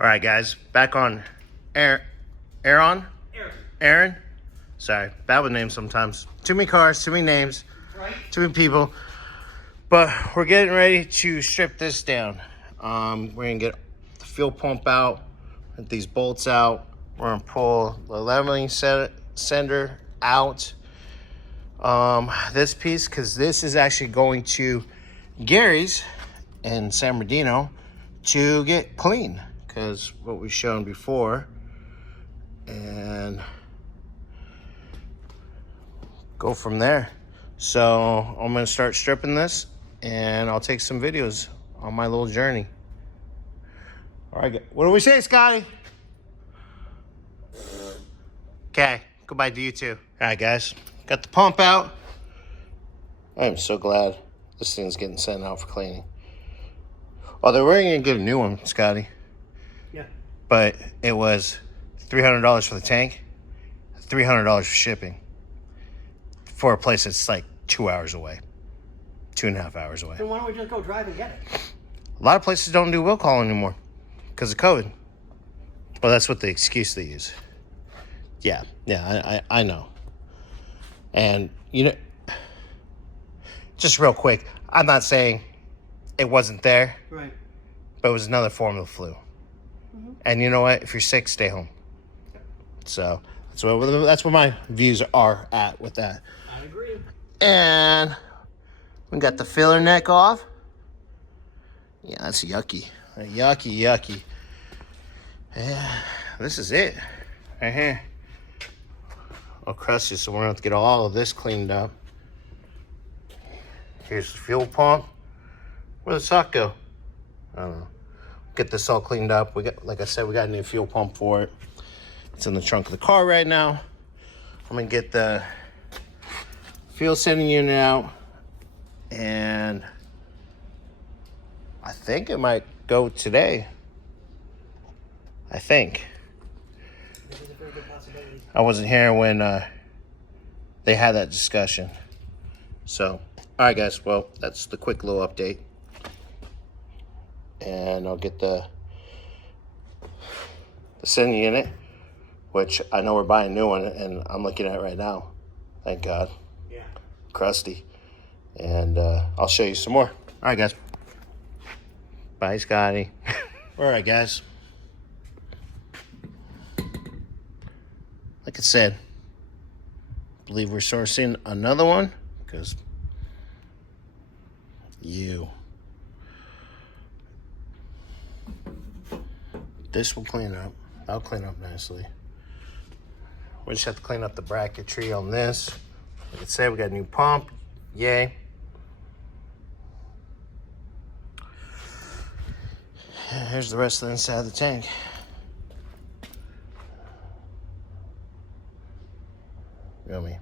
All right, guys, back on Aaron. Sorry, bad with names sometimes. Too many cars, too many names, right? Too many people. But we're getting ready to strip this down. We're gonna get the fuel pump out, get these bolts out. We're gonna pull the leveling sender out. This piece, because this is actually going to Gary's in San Bernardino to get clean, because what we've shown before, and go from there. So I'm gonna start stripping this and I'll take some videos on my little journey. All right, what do we say, Scotty? Okay, goodbye to you too. All right, guys, got the pump out. I'm so glad this thing's getting sent out for cleaning. Although we're gonna get a new one, Scotty. Yeah. But it was $300 for the tank, $300 for shipping, for a place that's like 2 hours away, 2.5 hours away. Then why don't we just go drive and get it? A lot of places don't do will call anymore because of COVID. Well, that's what the excuse they use. Yeah, I know. And, you know, just real quick, I'm not saying it wasn't there. Right. But it was another form of the flu. Mm-hmm. And you know what? If you're sick, stay home. Yep. So that's where my views are at with that. I agree. And we got the filler neck off. Yeah, that's yucky. Yucky. Yeah, this is it. Right here. All crusty, so we're gonna have to get all of this cleaned up. Here's the fuel pump. Where'd the sock go? I don't know. Get this all cleaned up. We got, like I said, we got a new fuel pump for it. It's in the trunk of the car right now. I'm gonna get the fuel sending unit out, and I think it might go today. I think. This is a very good possibility. I wasn't here when they had that discussion. So, all right, guys. Well, that's the quick little update. And I'll get the sending unit, which I know we're buying a new one, and I'm looking at it right now. Thank God. Yeah. Crusty. And I'll show you some more. All right, guys. Bye, Scotty. All right, guys. Like I said, I believe we're sourcing another one because this will clean up. That'll clean up nicely. We just have to clean up the bracketry on this. Like I said, we got a new pump. Yay. Here's the rest of the inside of the tank. Yummy.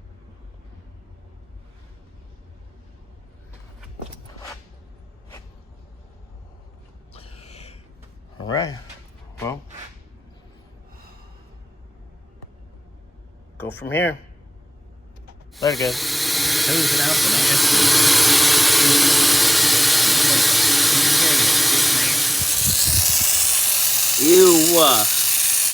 All right. Well, go from here. Later, guys. Who's it out for, man? You